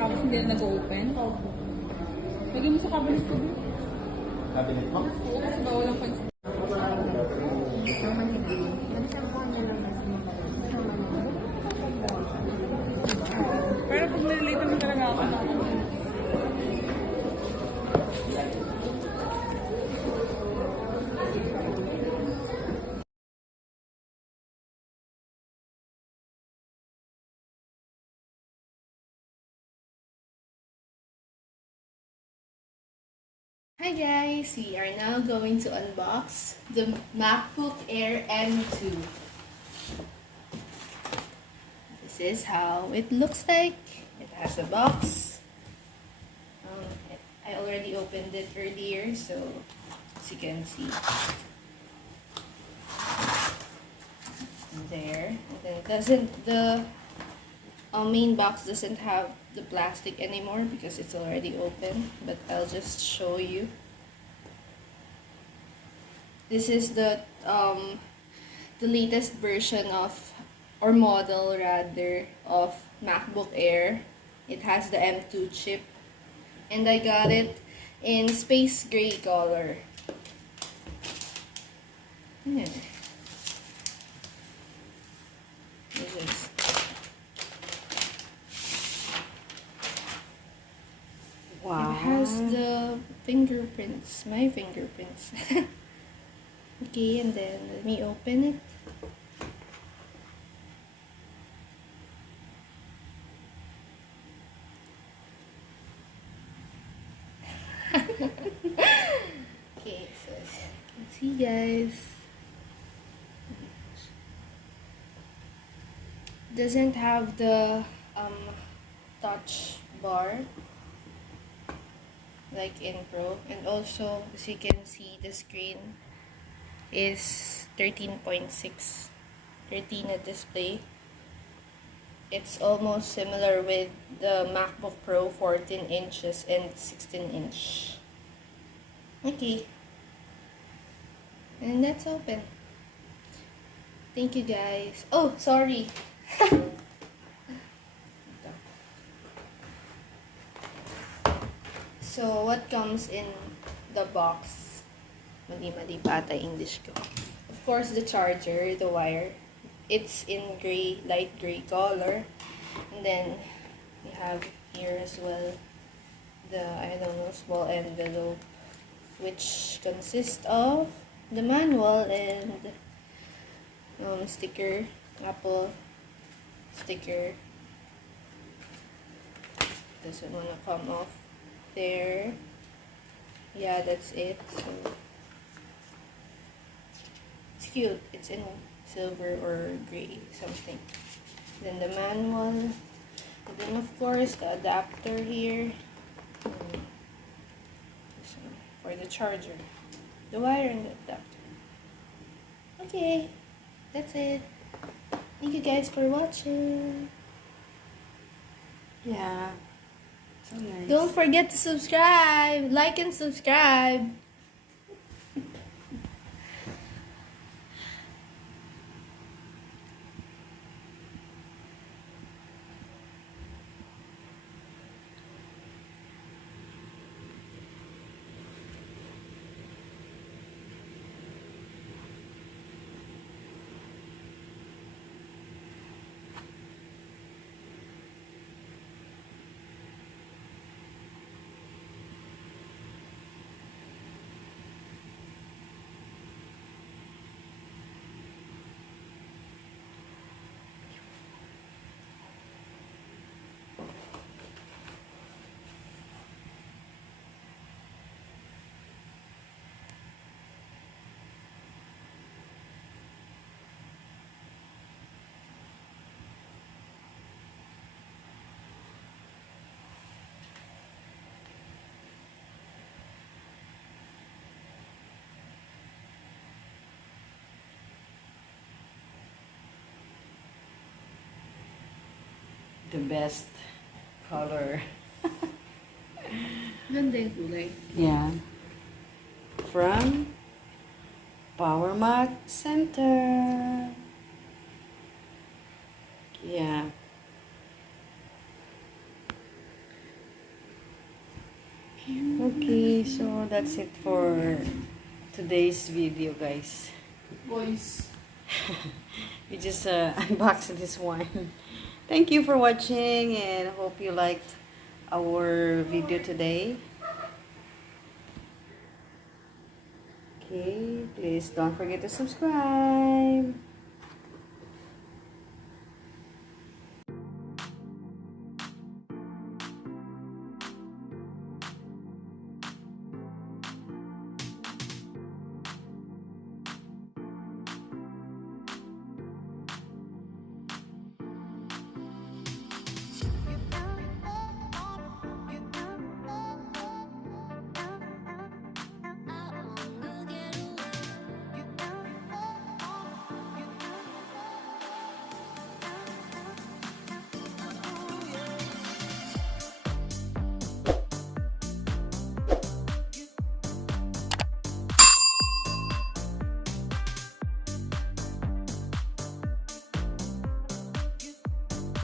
Tapos hindi na nag-open. Lagyan mo sa cabinet ko. Cabinet mo? Oo, kasi bawal ang pansin. Pero pag nalilate naman talaga ako na. Hi guys, we are now going to unbox the MacBook Air M2. This is how it looks like. It has a box. I already opened it earlier, so as you can see. There. And then the main box doesn't have the plastic anymore because it's already open, but I'll just show you. This is the latest version of, or model rather, of MacBook Air. It has the M2 chip, and I got it in space gray color. Yeah. Just Wow. it has the fingerprints, my fingerprints. Okay, and then let me open it. Okay, so as you can see guys, doesn't have the touch bar like in Pro, and also as you can see the screen is 13.6 Retina display. It's almost similar with the MacBook Pro 14 inches and 16 inch. Okay, and that's open. Thank you guys. Oh, sorry. So what comes in the box? Mali pa ata English ko. Of course, the charger, the wire. It's in gray, light gray color. And then we have here as well the, I don't know, small envelope, which consists of the manual and sticker, Apple sticker. Doesn't wanna come off there. Yeah, that's it. So it's cute. It's in silver or gray, something. Then the manual. And then of course the adapter here. So, for the charger. The wire and the adapter. Okay. That's it. Thank you guys for watching. Yeah. So nice. Don't forget to subscribe. Like and subscribe. The best color. Ganda yung kulay. Yeah. From Power Mac Center. Yeah. Okay, so that's it for today's video, guys. Boys. We just unboxed this one. Thank you for watching, and hope you liked our video today. Okay, please don't forget to subscribe.